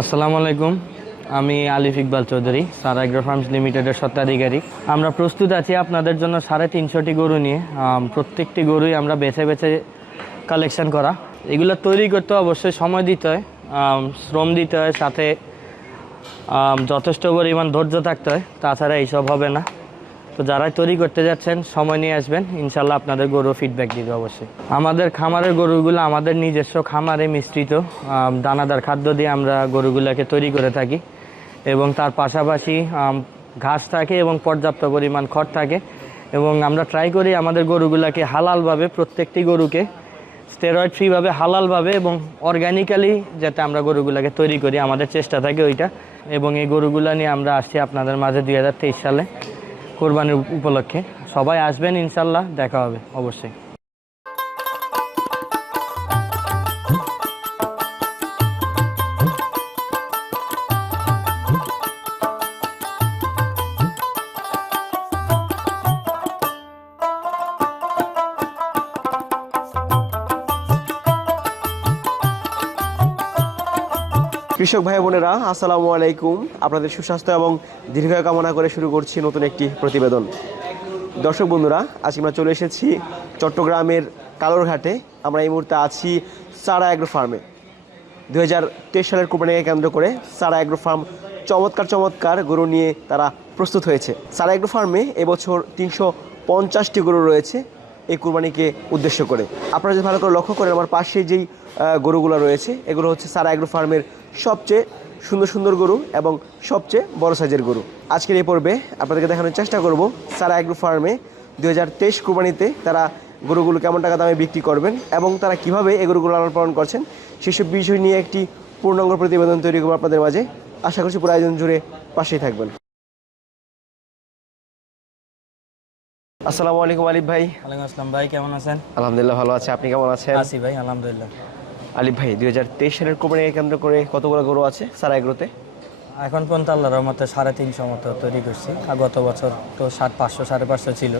আসসালামু আলাইকুম। আমি আলিফ ইকবাল চৌধুরী, সার এগ্রো ফার্মস লিমিটেডের স্বত্বাধিকারী। আমরা প্রস্তুত আছি আপনাদের জন্য সাড়ে তিনশোটি গরু নিয়ে। প্রত্যেকটি গরুই আমরা বেছে বেছে কালেকশন করা। এগুলো তৈরি করতে অবশ্যই সময় দিতে হয় শ্রম দিতে হয়, সাথে যথেষ্ট পরিমাণ ধৈর্য থাকতে হয়। তাছাড়া এইসব হবে না। তো যারাই তৈরি করতে যাচ্ছেন, সময় নিয়ে আসবেন। ইনশাল্লাহ আপনাদের গরু ফিডব্যাক দিবে অবশ্যই। আমাদের খামারের গরুগুলো আমাদের নিজস্ব খামারে মিশ্রিত দানাদার খাদ্য দিয়ে আমরা গরুগুলোকে তৈরি করে থাকি এবং তার পাশাপাশি ঘাস থাকে এবং পর্যাপ্ত পরিমাণ খড় থাকে এবং আমরা ট্রাই করি আমাদের গরুগুলোকে হালালভাবে, প্রত্যেকটি গরুকে স্টেরয়েড ফ্রিভাবে হালালভাবে এবং অর্গ্যানিক্যালি যাতে আমরা গরুগুলোকে তৈরি করি। আমাদের চেষ্টা থাকে ওইটা এবং এই গরুগুলো নিয়ে আমরা আসছি আপনাদের মাঝে দুই হাজার তেইশ সালে। কোরবানির উপলক্ষে। সবাই আসবেন ইনশাল্লাহ দেখা হবে অবশ্যই। কৃষক ভাই বোনেরা, আসসালামু আলাইকুম। আপনাদের সুস্বাস্থ্য এবং দীর্ঘায়ু কামনা করে শুরু করছি নতুন একটি প্রতিবেদন। দর্শক বন্ধুরা, আজকে আমরা চলে এসেছি চট্টগ্রামের কালোরঘাটে। আমরা এই মুহূর্তে আছি সারা অ্যাগ্রো ফার্মে। দু হাজার তেইশ সালের কোরবানিকে কেন্দ্র করে সারা অ্যাগ্রো ফার্ম চমৎকার চমৎকার গরু নিয়ে তারা প্রস্তুত হয়েছে। সারা অ্যাগ্রো ফার্মে এবছর তিনশো পঞ্চাশটি গরু রয়েছে এই কুরবানিকে উদ্দেশ্য করে। আপনারা যদি ভালো করে লক্ষ্য করেন, আমার পাশে যেই গরুগুলো রয়েছে, এগুলো হচ্ছে সারা অ্যাগ্রো ফার্মের সবচেয়ে সুন্দর সুন্দর গরু এবং সবচেয়ে বড় সাইজের গরু। আজকের এই পর্বে আপনাদেরকে দেখানোর চেষ্টা করব সারা অ্যাগ্রো ফার্মে দু হাজার তেইশ কুরবানিতে তারা গরুগুলো কেমন টাকা দামে বিক্রি করবেন এবং তারা কীভাবে এই গরুগুলো লালন পালন করছেন সেসব বিষয় নিয়ে একটি পূর্ণাঙ্গ প্রতিবেদন তৈরি করব আপনাদের মাঝে। আশা করছি পুরো আয়োজন জুড়ে পাশেই থাকবেন। আসসালামু আলাইকুম আলিফ ভাই। ওয়ালাইকুম আসসালাম ভাই কেমন আছেন? আলহামদুলিল্লাহ ভালো আছে। আপনি কেমন আছেন? আসি ভাই আলহামদুলিল্লাহ। আলিফ ভাই দুই হাজার তেইশ সালের কোরবানিকে কেন্দ্র করে কতগুলো গরু আছে সারা এগ্রোতে এখন পর্যন্ত আল্লাহ রহমতে সাড়ে তিনশো মতো তৈরি করছি। আর গত বছর তো সাত পাঁচশো সাড়ে পাঁচশো ছিল।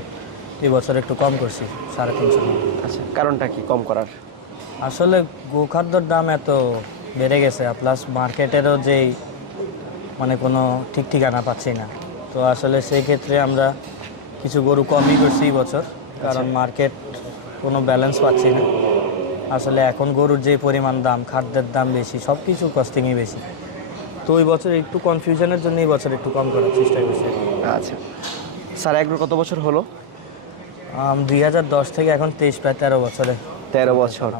এই বছর একটু কম করছি সাড়ে তিনশো আচ্ছা কারণটা কি কম করার? আসলে গোখাদ্যর দাম এত বেড়ে গেছে প্লাস মার্কেটেরও যেই মানে কোনো ঠিক ঠিকানা পাচ্ছি না। তো আসলে সেই ক্ষেত্রে আমরা কিছু গরু কমই করছি এই বছর কারণ মার্কেট কোনো ব্যালেন্স পাচ্ছি না। আসলে এখন গরুর যে পরিমাণ দাম খাদ্যের দাম বেশি সব কিছু কস্টিংই বেশি। তো ওই বছর একটু কনফিউশনের জন্য এই বছর একটু কম করার চেষ্টা করছি। আচ্ছা। সারা এগ্রো কত বছর হলো? দুই হাজার দশ থেকে এখন তেইশ প্রায় তেরো বছরে। তেরো বছর।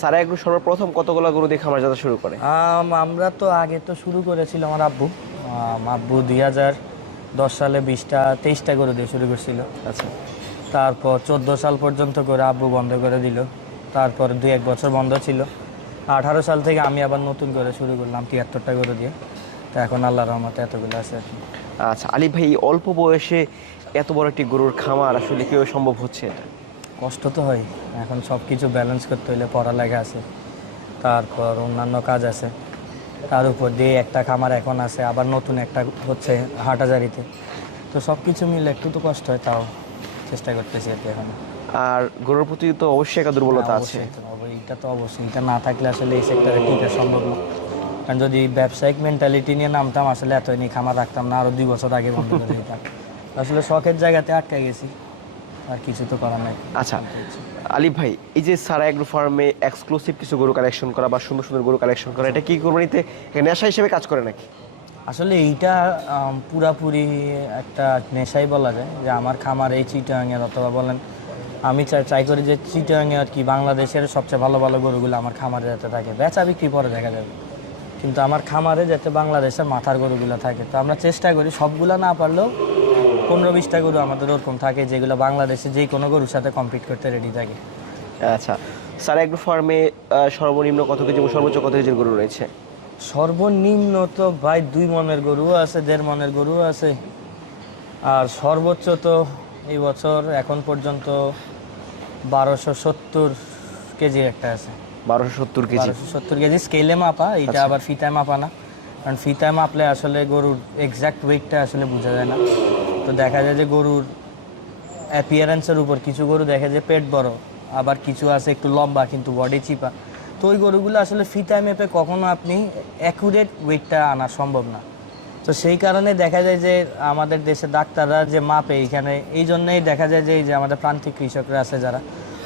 সারা এগ্রো সর্বপ্রথম কতগুলো গরু দিয়ে খামার যাত্রা শুরু করে? আম, আমরা তো আগে তো শুরু করেছিল আমার আব্বু। আব্বু দুই হাজার দশ সালে বিশটা তেইশটা গরু দিয়ে শুরু করছিল। আচ্ছা। তারপর চোদ্দ সাল পর্যন্ত করে আব্বু বন্ধ করে দিল। তারপর দুই এক বছর বন্ধ ছিল। আঠারো সাল থেকে আমি আবার নতুন করে শুরু করলাম তিয়াত্তরটা গরু দিয়ে। তো এখন আল্লাহ রহমতে এতগুলো আছে আর কি। আচ্ছা আলিফ ভাই অল্প বয়সে এত বড় একটি গরুর খামার আসলে কেউ সম্ভব হচ্ছে এটা? কষ্ট তো হয়। এখন সব কিছু ব্যালেন্স করতে হলে পড়ালেখা আছে তারপর অন্যান্য কাজ আছে। তার উপর দিয়ে একটা খামার এখন আছে আবার নতুন একটা হচ্ছে হাটাজারিতে তো সব কিছু মিলে একটু তো কষ্ট হয় তাও চেষ্টা করতেছি আর কি এখন। আর গরুর প্রতি তো অবশ্যই একটা দুর্বলতা আছে। এটা তো অবশ্যই। এটা না থাকলে আসলে এই সেক্টরে টিকা সম্ভব না। কারণ যদি ব্যবসায়িক মেন্টালিটি নিয়ে নামতাম আসলে এত নিয়ে খামার রাখতাম না আরও দুই বছর আগে বন্ধ করে দিতাম। আসলে শখের জায়গাতে আটকে গেছি আর কিছু তো করার নাই। আচ্ছা আলিফ ভাই এই যে সারা এগ্রো ফার্মে এক্সক্লুসিভ কিছু গরু কালেকশন করা বা সুন্দর সুন্দর গরু কালেকশন করা এটা কি কোরবানিতে নেশা হিসেবে কাজ করে নাকি? আসলে এইটা পুরাপুরি একটা নেশাই বলা যায়। যে আমার খামার এই চিটাঙের অথবা বলেন আমি চাই চাই করি যে চিটাঙে আর কি বাংলাদেশের সবচেয়ে ভালো ভালো গরুগুলো আমার খামারে যাতে থাকে। বেচা বিক্রি পরে দেখা যাবে। কিন্তু আমার খামারে যাতে বাংলাদেশের মাথার গরুগুলো থাকে তো আমরা চেষ্টা করি সবগুলো না পারলেও পনেরো বিশটা গরু আমাদের ওরকম থাকে যেগুলো বাংলাদেশে যে কোনো গরুর সাথে কম্পিট করতে রেডি থাকে। আচ্ছা স্যার এগ্রো ফার্মে সর্বনিম্ন কত কেজি এবং সর্বোচ্চ কত কেজির গরু রয়েছে? সর্বনিম্ন তো ভাই দুই মনের গরুও আছে দেড় মনের গরুও আছে। আর সর্বোচ্চ তো এই বছর এখন পর্যন্ত বারোশো সত্তর কেজি একটা আছে। বারোশো সত্তর কেজি। বারোশো সত্তর কেজি স্কেলে মাপা এটা আবার ফিতায় মাপা না। কারণ ফিতায় মাপলে আসলে গরুর এক্সাক্ট ওয়েটটা আসলে বোঝা যায় না। তো দেখা যায় যে গরুর অ্যাপিয়ারেন্সের উপর কিছু গরু দেখা যায় পেট বড় আবার কিছু আছে একটু লম্বা কিন্তু বডি চিপা তো ওই গরুগুলো আসলে ফিতায় মেপে কখনো আপনি অ্যাকুরেট ওয়েটটা আনা সম্ভব না। তো সেই কারণে দেখা যায় যে আমাদের দেশে ডাক্তাররা যে মাপে এখানে এই জন্যই দেখা যায় যে এই যে আমাদের প্রান্তিক কৃষকরা আছে যারা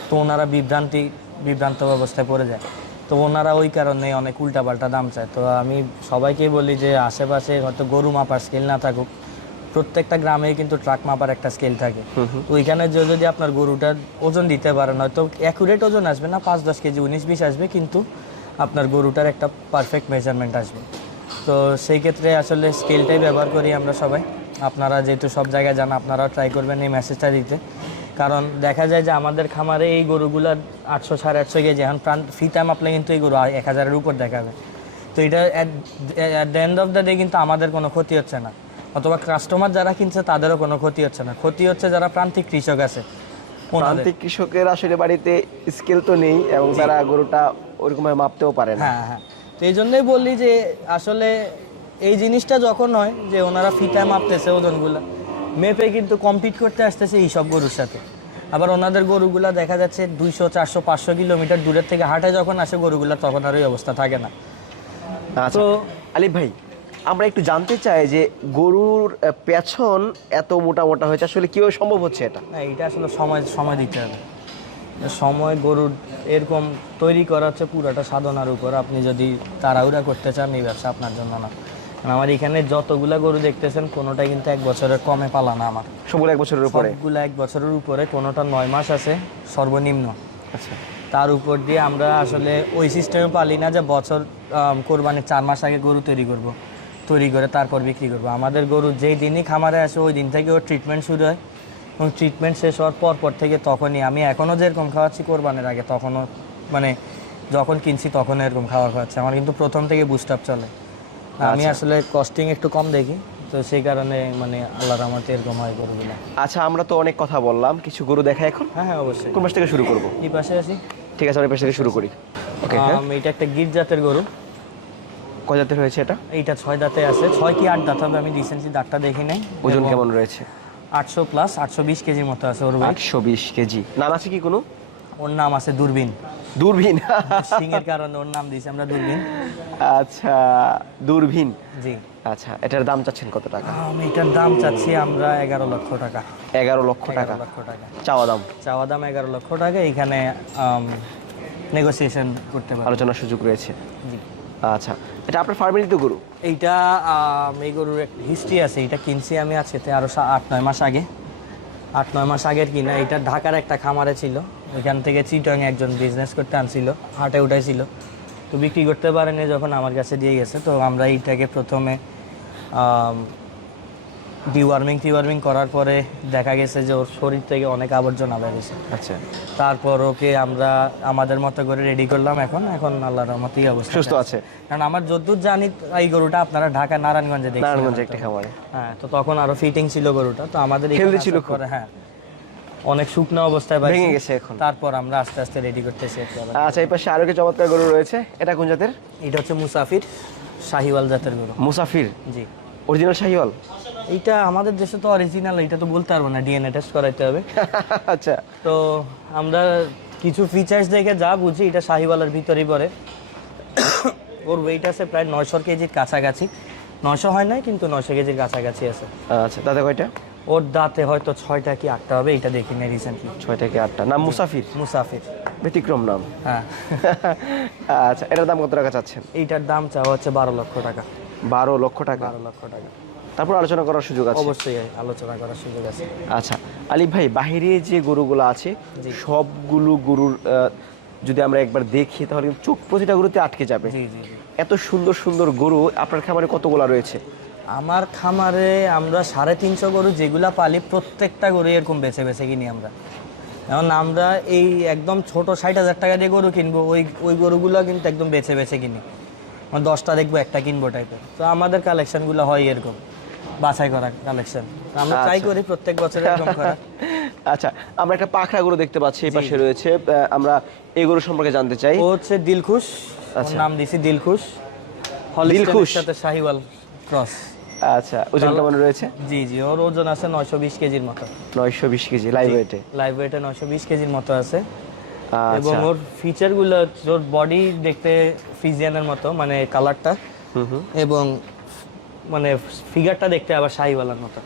তো ওনারা বিভ্রান্তি বিভ্রান্ত অবস্থায় পড়ে যায়। তো ওনারা ওই কারণে অনেক উল্টাপাল্টা দাম চায়। তো আমি সবাইকেই বলি যে আশেপাশে হয়তো গরু মাপার স্কেল না থাকুক প্রত্যেকটা গ্রামেই কিন্তু ট্রাক মাপার একটা স্কেল থাকে। তো ওইখানে যে যদি আপনার গরুটার ওজন দিতে পারেন হয়তো অ্যাকুরেট ওজন আসবে না পাঁচ দশ কেজি উনিশ বিশ আসবে কিন্তু আপনার গরুটার একটা পারফেক্ট মেজারমেন্ট আসবে। তো সেই ক্ষেত্রে আসলে স্কেলটাই ব্যবহার করি আমরা সবাই। আপনারা যেহেতু সব জায়গায় যান আপনারাও ট্রাই করবেন এই মেসেজটা দিতে। কারণ দেখা যায় যে আমাদের খামারে এই গরুগুলার আটশো সাড়ে আটশো কেজি এখন প্রাণ ফিতা মাপলে কিন্তু এই গরু এক হাজারের উপর দেখাবে তো এটা at the end of the day কিন্তু আমাদের কোনো ক্ষতি হচ্ছে না। অথবা কাস্টমার যারা কিনছে তাদেরও কোনো ক্ষতি হচ্ছে না। ক্ষতি হচ্ছে যারা প্রান্তিক কৃষক আছে। প্রান্তিক কৃষকের আসলে বাড়িতে স্কেল তো নেই এবং তারা গরুটা ওরকমভাবে মাপতেও পারে না। হ্যাঁ হ্যাঁ। তো এই জন্যই বললি যে আসলে এই জিনিসটা যখন হয় যে ওনারা ফিতা মাপতেছে ওজনগুলো মেপে কিন্তু কম্পিট করতে আসতেছে এই সব গরুর সাথে। আবার ওনাদের গরুগুলা দেখা যাচ্ছে দুইশো চারশো পাঁচশো কিলোমিটার দূরের থেকে হাটে যখন আসে গরুগুলা তখন আর ওই অবস্থা থাকে না। আচ্ছা তো আলিফ ভাই আমরা একটু জানতে চাই যে গরুর পেছন এত মোটা মোটা হয়েছে আসলে কীভাবে সম্ভব হচ্ছে এটা? না এটা আসলে সময় সময় দিতে হবে। সময় গরুর এরকম তৈরি করা হচ্ছে পুরোটা সাধনার উপর। আপনি যদি তাড়াহুড়া করতে চান এই ব্যবসা আপনার জন্য না। আমার এখানে যতগুলা গরু দেখতেছেন কোনোটা কিন্তু এক বছরের কমে পালা না আমার। সবগুলো এক বছরের উপরে? সবগুলা এক বছরের উপরে কোনোটা নয় মাস আছে সর্বনিম্ন। আচ্ছা। তার উপর দিয়ে আমরা আসলে ওই সিস্টেমে পালি না যে বছর কোরবানির চার মাস আগে গরু তৈরি করব তৈরি করে তারপর বিক্রি করব। আমাদের গরু যেই দিনই খামারে আসে ওই দিন থেকে ওর ট্রিটমেন্ট শুরু হয়। এবং ট্রিটমেন্ট শেষ হওয়ার পর পর থেকে তখনই আমি এখনও যেরকম খাওয়াচ্ছি কোরবানির আগে তখনও মানে যখন কিনছি তখন এরকম খাওয়া খাওয়াচ্ছি আমার কিন্তু প্রথম থেকে বুস্ট আপ চলে। আমি আসলে কস্টিং একটু কম দেখি তো সেই কারণে মানে আল্লাহ রহমতে এরকম হয় গরুগুলো। আচ্ছা আমরা তো অনেক কথা বললাম কিছু গরু দেখা এখন? হ্যাঁ হ্যাঁ অবশ্যই। কোন পাশ থেকে শুরু করব? এই পাশে আছি ঠিক আছে আমরা পাশ থেকে শুরু করি। ওকে হ্যাঁ। এটা একটা গির জাতের গরু। কয় জাতের হয়েছে এটা? এইটা ছয় দাঁতে আছে। ছয় কি আট দাঁত হবে আমি রিসেন্টলি দাঁতটা দেখি নাই। ওজন কেমন রয়েছে? আটশো প্লাস আটশো বিশ কেজির মতো আছে ওর। একশো বিশ কেজি। নাম আছে কি কোনো? ওর নাম আছে দূরবীন। দূরবীন। সিংয়ের কারণে ওর নাম দিয়েছি আমরা দূরবীন। আচ্ছা দূরবীন। জি। আচ্ছা এটার দাম চাচ্ছেন কত টাকা? আম, এটার দাম চাচ্ছি আমরা এগারো লক্ষ টাকা। এগারো লক্ষ টাকা। লক্ষ টাকা। চাওয়া দাম? চাওয়া দাম এগারো লক্ষ টাকা। এখানে নেগোসিয়েশন করতে পারব। আলোচনার সুযোগ রয়েছে। জি। আচ্ছা এটা আপনার ফার্মেরই তো গরু? এইটা এই গরুর একটা হিস্ট্রি আছে এটা কিনছি আমি আজকে আরও আট, নয় মাস আগে। আট, নয় মাস আগের কিনা এটা ঢাকার একটা খামারে ছিল। এখান থেকে চিটং একজন বিজনেস করতে আনছিল, হাটে উঠাইছিল। তো বিক্রি করতে পারেনি যখন আমার কাছে দিয়ে গেছে, তো আমরা এইটাকে প্রথমে ডিওয়ার্মিং টিওয়ার্মিং করার পরে দেখা গেছে যে ওর শরীর থেকে অনেক আবর্জনা বেরিয়েছে আচ্ছা। তারপর ওকে আমরা আমাদের মতো করে রেডি করলাম এখন। এখন আল্লাহর রহমতেই অবস্থা সুস্থ আছে। কারণ আমার যদ্দূর জানি এই গরুটা আপনারা ঢাকা নারায়ণগঞ্জে দেখছেন নারায়ণগঞ্জে একটা খামারে। হ্যাঁ তো তখন আরও ফিটিং ছিল গরুটা। তো আমাদের এখানে ছিল পরে, হ্যাঁ অনেক শুকনো অবস্থায়। ভেঙে গেছে এখন। তারপর আমরা আস্তে আস্তে রেডি করতেছি আচ্ছা এই পাশে আরও কি চমৎকার গরু রয়েছে। এটা কোন জাতের? এটা হচ্ছে মুসাফির শাহিওয়াল জাতের গরু। মুসাফির? জি। অরিজিনাল শাহিওয়াল? এইটা আমাদের দেশে তো অরিজিনাল এটা তো বলতে পারব না ডিএনএ টেস্ট করাইতে হবে। আচ্ছা। তো আমরা কিছু ফিচার্স দেখে যা বুঝি এটা শাহিওয়ালের ভিতরেই পড়ে। ওর ওয়েট আছে প্রায় নয়শো কেজির কাছাকাছি। নয়শো হয় নাই কিন্তু নয়শো কেজির কাছাকাছি আছে। আচ্ছা তাতে কয়টা? ওর দাঁতে হয়তো ছয়টা কি আটটা হবে এটা দেখিনি রিসেন্টলি ছয়টা কি আটটা? নাম মুসাফির? মুসাফির। ব্যতিক্রম নাম। হ্যাঁ। আচ্ছা এটার দাম কত টাকা চাচ্ছেন? এইটার দাম চাওয়া হচ্ছে বারো লক্ষ টাকা। বারো লক্ষ টাকা। বারো লক্ষ টাকা। তারপর আলোচনা করার সুযোগ আছে। অবশ্যই আলোচনা করার সুযোগ আছে। আচ্ছা আলিফ ভাই বাহিরে যে গরুগুলো আছে। সবগুলো গরুর যদি আমরা একবার দেখি তাহলে চোখ প্রতিটা গরুতে আটকে যাবে। এত সুন্দর সুন্দর গরু আপনার খামারে কতগুলো রয়েছে? আমার খামারে আমরা সাড়ে তিনশো গরু যেগুলা পালি প্রত্যেকটা গরু এরকম বেছে বেছে কিনি আমরা। এখন আমরা এই একদম ছোট ষাট হাজার টাকা দিয়ে গরু কিনবো ওই ওই গরুগুলো কিন্তু একদম বেছে বেছে কিনি। মানে দশটা দেখব একটা কিনবো টাইপের তো আমাদের কালেকশনগুলো হয় এরকম। বাছাই করা কালেকশন আমরা ট্রাই আচ্ছা। করি প্রত্যেক বছর এরকম করা। আচ্ছা আমরা একটা পাখরা গরু দেখতে পাচ্ছি এই পাশে রয়েছে আমরা এই গরু সম্পর্কে জানতে চাই। ও হচ্ছে দিলখুশ আচ্ছা। নাম দিছি দিলখুশ। দিলখুশ? সাথে শাহিওয়াল ক্রস আচ্ছা ওজন কেমন রয়েছে? জি জি ওর ওজন আছে নয়শো বিশ কেজির মতো। নয়শো বিশ কেজি লাইভ ওয়েটে লাইভ ওয়েটে নয়শো বিশ কেজির মতো আছে। এবং আচ্ছা ওর ফিচারগুলো ওর বডি দেখতে ফিজিয়ানের মতো মানে কালারটা এবং মানে ফিগারটা দেখতে আবার শাহিওয়ালার মতো।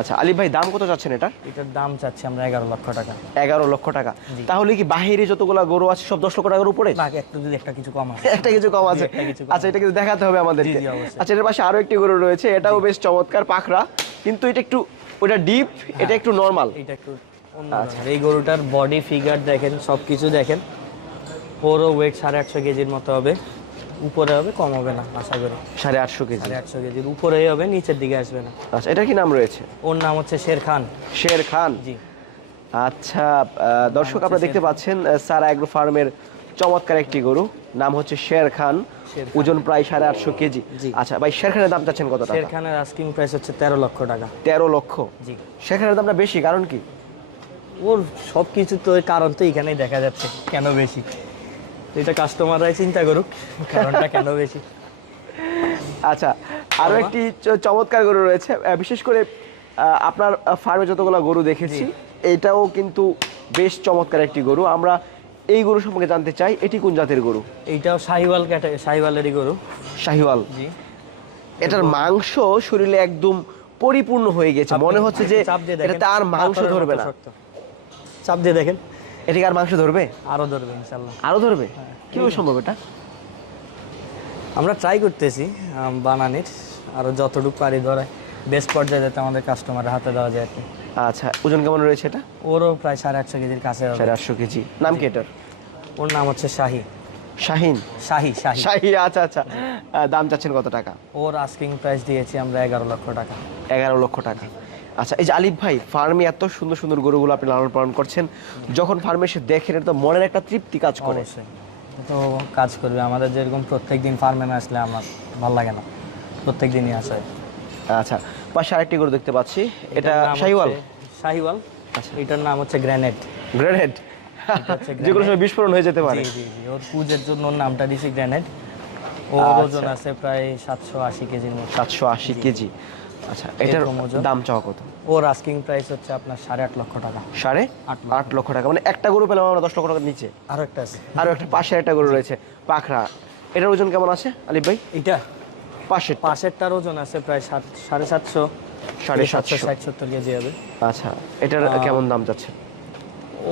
আচ্ছা আলিফ ভাই দাম কত চাচ্ছেন এটা এটার দাম চাচ্ছি আমরা এগারো লক্ষ টাকা। এগারো লক্ষ টাকা। তাহলে কি বাহিরে যতগুলো গরু আছে সব দশ লক্ষ টাকার উপরে? না একটু যদি একটা কিছু কম আছে। একটা কিছু কম আছে। আচ্ছা এটা কিন্তু দেখাতে হবে আমাদেরকে। আচ্ছা এর পাশে আরও একটি গরু রয়েছে এটাও বেশ চমৎকার পাখরা। কিন্তু এটা একটু ওটা ডিপ এটা একটু নর্মাল এটা একটু ধরনের। এই গরুটার বডি ফিগার দেখেন সব কিছু দেখেন। ওরও ওয়েট সাড়ে আটশো কেজির মতো হবে। উপরে হবে কম হবে না আশা করি। সাড়ে আটশো কেজি। সাড়ে আটশো কেজির উপরেই হবে নিচের দিকে আসবে না। আচ্ছা এটা কি নাম রয়েছে? ওর নাম হচ্ছে শের খান। শের খান? জি। আচ্ছা দর্শক আপনারা দেখতে পাচ্ছেন সারা অ্যাগ্রো ফার্মের চমৎকার একটি গরু। নাম হচ্ছে শের খান। ওজন প্রায় সাড়ে আটশো কেজি। আচ্ছা ভাই শের খানের দাম চাচ্ছেন কত শের টাকা? খানের আস্কিং প্রাইস হচ্ছে তেরো লক্ষ টাকা। তেরো লক্ষ? জি। শের খানের দামটা বেশি কারণ কি? ওর সব কিছু তো কারণ তো এখানেই দেখা যাচ্ছে কেন বেশি? এটা কাস্টমাররাই চিন্তা করুক কারণটা কেন বেশি? আচ্ছা আরও বাবা। একটি চমৎকার গরু রয়েছে। বিশেষ করে আপনার ফার্মে যতগুলো গরু দেখেছি এটাও কিন্তু বেশ চমৎকার একটি গরু। আমরা এই গরু সম্পর্কে জানতে চাই এটি কোন জাতের গরু? এইটাও শাহিওয়াল ক্যাটে শাহিওয়ালেরই গরু। শাহিওয়াল জি। এটার মাংস শরীরে একদম পরিপূর্ণ হয়ে গেছে। মনে হচ্ছে যে এটাতে আর মাংস ধরবে না। চাপ দিয়ে দেখেন। এটা কি আর মাংস ধরবে? আরও ধরবে ইনশাল্লাহ আরও ধরবে? হ্যাঁ। কীভাবে সম্ভব এটা? আমরা ট্রাই করতেছি বানানির। আরও যতটুকু পারি ধরায় বেস্ট পর্যায়ে যাতে আমাদের কাস্টমারের হাতে দেওয়া যায় আচ্ছা ওজন কেমন রয়েছে এটা? ওরও প্রায় সাড়ে আটশো কেজির কাছে সাড়ে আটশো কেজি। নাম কি এটার? ওর নাম হচ্ছে শাহি। শাহিন? শাহি শাহি। শাহি আচ্ছা আচ্ছা। দাম চাচ্ছেন কত টাকা? ওর আস্কিং প্রাইস দিয়েছি আমরা এগারো লক্ষ টাকা। এগারো লক্ষ টাকা। আচ্ছা এই যে আলিফ ভাই ফার্মে এত সুন্দর সুন্দর গরুগুলো আপনি লালন পালন করছেন। যখন ফার্মে এসে দেখেন এটা তো মনের একটা তৃপ্তি কাজ করে। তো কাজ করবে। আমাদের যেরকম প্রত্যেক দিন ফার্মে না আসলে আমার ভালো লাগে না। প্রত্যেক দিনই আসে। আচ্ছা পাশে আরেকটি গরু দেখতে পাচ্ছি। এটা শাহিওয়াল। শাহিওয়াল। আচ্ছা। এটার নাম হচ্ছে গ্র্যানেড হচ্ছে যেগুলো সময় বিস্ফোরণ হয়ে যেতে পারে। জি জি ওর পুজের জন্য নামটা দিছি গ্র্যানেড ওর আচ্ছা। ওজন আছে প্রায় সাতশো আশি কেজির মতো। সাতশো আশি কেজি। আচ্ছা এটার দাম চাওয়া কত? ওর আস্কিং প্রাইস হচ্ছে আপনার সাড়ে আট লক্ষ টাকা। সাড়ে আট লক্ষ। টাকা মানে একটা গরু পেলাম আমরা দশ লক্ষ টাকার নিচে। আরও একটা আছে। আরও একটা পাশে একটা গরু রয়েছে পাখরা। এটার ওজন কেমন আছে আলিফ ভাই? এটা পাশে পাশেরটার ওজন আছে প্রায় সাত সাড়ে সাতশো। সাড়ে সাতশো ষাট সত্তর কেজি হবে। আচ্ছা এটার কেমন দাম যাচ্ছে?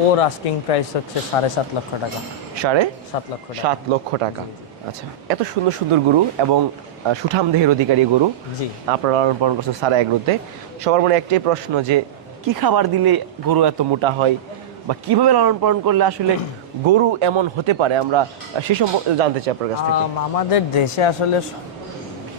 ওর আস্কিং প্রাইস হচ্ছে সাড়ে সাত লক্ষ টাকা। সাড়ে সাত লক্ষ সাত লক্ষ টাকা। আচ্ছা এত সুন্দর সুন্দর গরু এবং সুঠাম দেহের অধিকারী গরু। আপনারা লালন পালন করছেন সারা এগ্রোতে। সবার মনে একটাই প্রশ্ন যে কি খাবার দিলে গরু এত মোটা হয়? বা কীভাবে লালন পালন করলে আসলে গরু এমন হতে পারে? আমরা সে সম্পর্কে জানতে চাই আপনার কাছ থেকে। আমাদের দেশে আসলে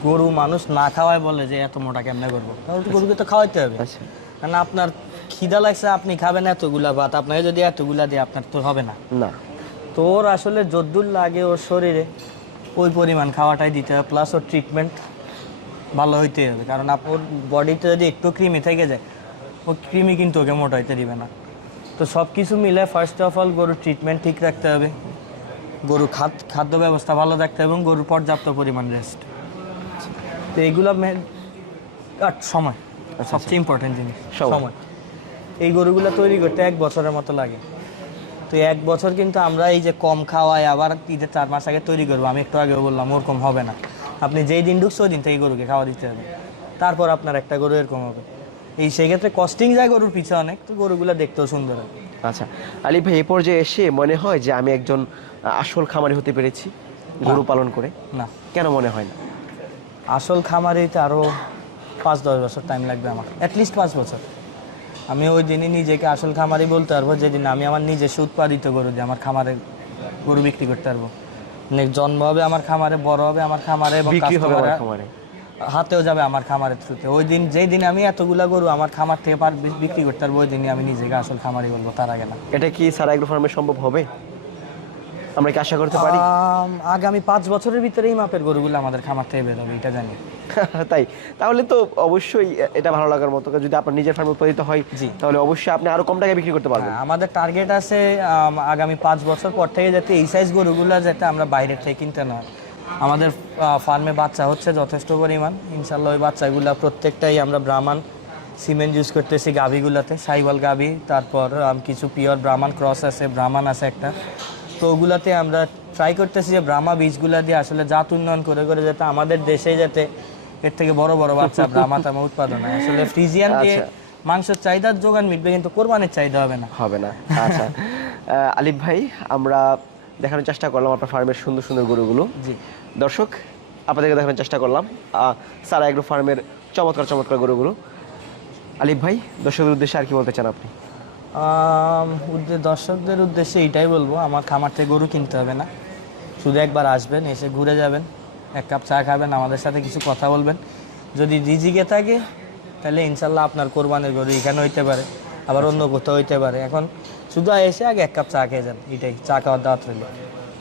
গরু মানুষ না খাওয়ায় বলে যে এত মোটা কেমনে করব? তাহলে গরুকে তো খাওয়াইতে হবে। আচ্ছা। কারণ আপনার খিদা লাগছে আপনি খাবেন এতগুলা ভাত। আপনাকে যদি এতগুলা দিয়ে আপনার তো হবে না। না। তো ওর আসলে যদ্দুর লাগে ওর শরীরে ওই পরিমাণ খাওয়াটাই দিতে হবে প্লাস ওর ট্রিটমেন্ট ভালো হইতে হবে। কারণ আপ- ওর বডিতে যদি একটু ক্রিমি থেকে যায় ও ক্রিমি কিন্তু ওকে মোটা হইতে দিবে না। তো সব কিছু মিলে ফার্স্ট অফ অল গরুর ট্রিটমেন্ট ঠিক রাখতে হবে। গরু খাদ- খাদ্য ব্যবস্থা ভালো রাখতে হবে এবং গরুর পর্যাপ্ত পরিমাণ রেস্ট তো এগুলো আর সময় সবচেয়ে ইম্পর্টেন্ট জিনিস। সময়। এই গরুগুলো তৈরি করতে এক বছরের মতো লাগে। তো এক বছর কিন্তু আমরা এই যে কম খাওয়াই আবার ঈদের চার মাস আগে তৈরি করব। আমি একটু আগেও বললাম ওরকম হবে না। আপনি যেই দিন ঢুকছে ওই দিন থেকে গরুকে খাওয়া দিতে হবে। তারপর আপনার একটা গরু এরকম হবে। এই সেক্ষেত্রে কস্টিং যায় গরুর পিছে অনেক তো গরুগুলো দেখতেও সুন্দর হবে আচ্ছা আলিফ ভাই এই পর্যায়ে এসে মনে হয় যে আমি একজন আসল খামারি হতে পেরেছি গরু পালন করে? না। কেন মনে হয় না? আসল খামারিতে আরও পাঁচ দশ বছর টাইম লাগবে আমার। অ্যাটলিস্ট পাঁচ বছর। আমি ওই দিনই নিজেকে আসল খামারি বলতে পারব যেদিন আমি আমার নিজস্ব উৎপাদিত গরু যে আমার খামারে গরু বিক্রি করতে পারব। জন্ম হবে আমার খামারে বড় হবে আমার খামারে বিক্রি হবে খামারে। হাতেও যাবে আমার খামারের থ্রুতে। ওই দিন যেই দিন আমি এতগুলা গরু আমার খামার থেকে বিক্রি করতে পারব ওই দিনই আমি নিজেকে আসল খামারি বলব তার আগে না। এটা কি সারা এগ্রো ফার্মে সম্ভব হবে? আমরা কি আশা করতে পারি? আগামী পাঁচ বছরের ভিতরে এই মাপের গরুগুলো আমাদের খামার থেকে বেরোবে এটা জানি। তাই? তাহলে তো অবশ্যই এটা ভালো লাগার মতো যদি আপনার নিজের ফার্মে উৎপাদিত হয় জি। তাহলে অবশ্যই আপনি আরও কম টাকায় বিক্রি করতে পারবেন। হ্যাঁ, আমাদের টার্গেট আছে আগামী পাঁচ বছর পর থেকে যাতে এই সাইজ গরুগুলো যাতে আমরা বাইরে থেকে কিনতে না আমাদের ফার্মে বাচ্চা হচ্ছে যথেষ্ট পরিমাণ। ইনশাল্লাহ ওই বাচ্চাগুলো প্রত্যেকটাই আমরা ব্রাহ্মণ। সিমেন্ট ইউজ করতেছি গাভিগুলাতে সাইওয়াল গাভি তারপর কিছু পিওর ব্রাহ্মণ ক্রস আছে ব্রাহ্মণ আছে একটা। তো ওগুলাতে আমরা ট্রাই করতেছি যে ব্রাহ্মা বীজগুলা দিয়ে আসলে জাত উন্নয়ন করে করে যাতে আমাদের দেশে যাতে এর থেকে বড় বড় বাচ্চা ব্রাহ্মা তামা উৎপাদন হয়। আসলে ফ্রিজিয়ান দিয়ে আচ্ছা। মাংসের চাহিদার যোগান মিটবে কিন্তু কোরবানির চাহিদা হবে না। হবে না। আচ্ছা। আলিফ ভাই আমরা দেখানোর চেষ্টা করলাম আপনার ফার্মের সুন্দর সুন্দর গরুগুলো। জি। দর্শক আপনাদেরকে দেখানোর চেষ্টা করলাম। আহ, সারা এগ্রো ফার্মের চমৎকার চমৎকার গরুগুলো। আলিফ ভাই দর্শকদের উদ্দেশ্যে আর কি বলতে চান আপনি? দর্শকদের উদ্দেশ্যে এইটাই বলব আমার খামার থেকে গরু কিনতে হবে না। শুধু একবার আসবেন এসে ঘুরে যাবেন এক কাপ চা খাবেন আমাদের সাথে কিছু কথা বলবেন। যদি রিজিকে থাকে তাহলে ইনশাল্লাহ আপনার কোরবানির গরু এখানে হইতে পারে আবার অন্য কোথাও হইতে পারে। এখন শুধু এসে আগে এক কাপ চা খেয়ে যান এটাই চা খাওয়ার দাওয়াত রইল।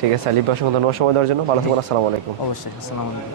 ঠিক আছে আলিফ ভাই সময় দেওয়ার জন্য। ভালো থাকুন আসসালামু আলাইকুম। অবশ্যই আসসালামু আলাইকুম।